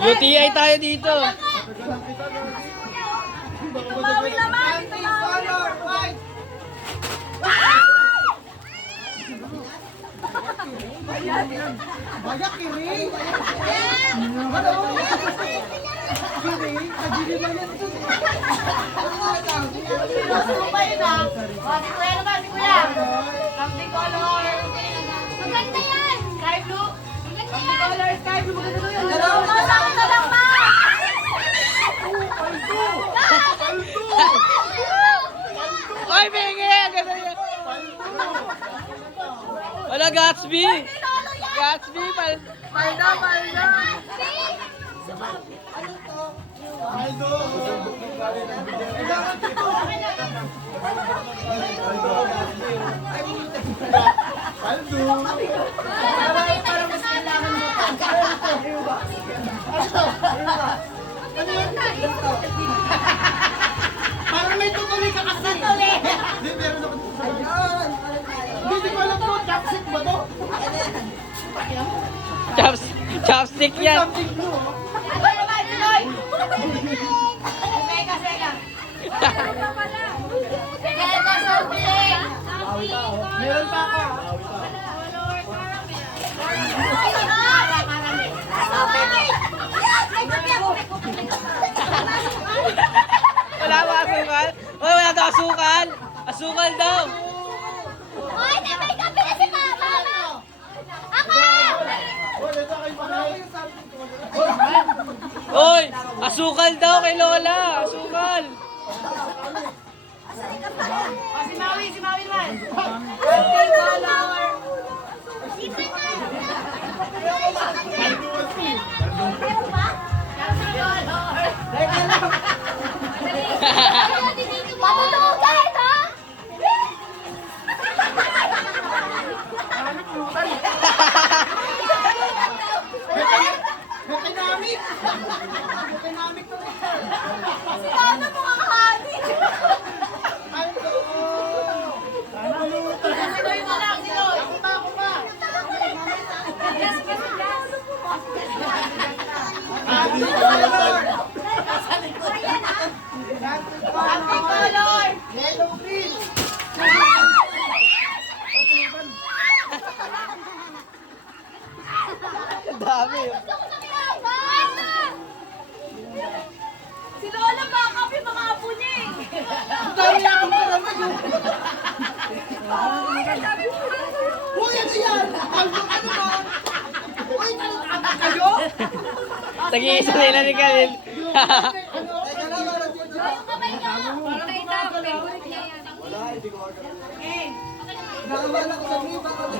UTI tayo dito. Tumawi naman! Bayak kiring! Ano? Kiring? Kajili ba yan? Sinusupay na! O, si Kuya naman, si Kuya! Something color! Maganda yan! Sky blue! Maganda Something yan! color, sky blue! Maganda daw yun! Masakit na lang pa! Oy, Benge! Ganda yan. Wala, Gatsby! Gatsby, palda! Parang may tutuloy ka kasi. Hindi, meron ako. Ayan. Hindi ko alam ko, chopstick ba to? Chopstick yan. Something blue, oh. Kuya naman, si Loy! Sega, sega! Maganda something! Meron pa ako. Wala ba asukal? Oy, wala daw asukal. Asukal daw. Hoy, may kape na si Mama! Ako! Wala sa kayo pa. Oy, asukal daw kay Lola. Asukal. O, si Maui naman! Something color! Meron ba? Something color! Matutugay, ha? Mekanamik! Mekanamik to. Ano mo kakahani? Si Loy na lang, si Loy! Ako pa. Yes, yes, yes! Something color! Yellow green. Dami. Gusto ko na kinaban! Si Lola ba? Kape mga apo niya eh! Dami akong karamay. Uy, ano yan? Ano ba? Uy, ano kayo? Tag-iisa nila ni Kalil. Yung kamay niyo! Kamay daw, favorite niya yan. Nakawala ko sa mga bakit?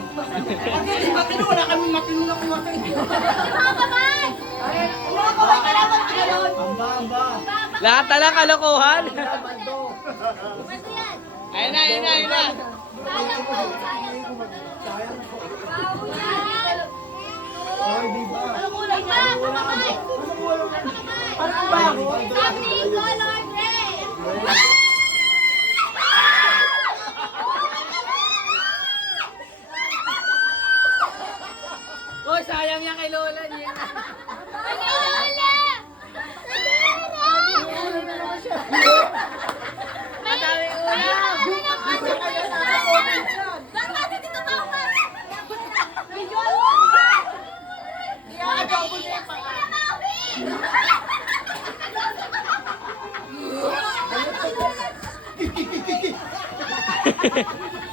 Bakit wala kami matino na kumain? Yung mga kamay! Mga kamay ka naman, Kalon! Amba. Lahat na lang kalokohan. Bando. Ano yan? Ayun na. Sayang po, sayang po. Wow, yan! Ay, di ba? Kulay ba? Kamay! Parang bago. Something color red! Oy, sayang yan kay Lola niya. Ano Lola? Madami Bakit kasi dito tawas?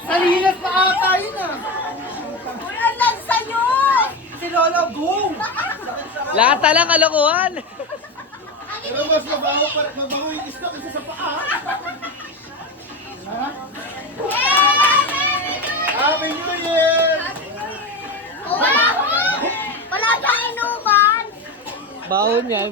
Salinas pa ata yun ah. Uy, ang lansa nyo! Si Lola, boom! Lahat na lang kalokohan. Pero mas mabaho yung isda kasi sa paa. Ha? Happy New Year! Wala siyang inuman. Baon yan.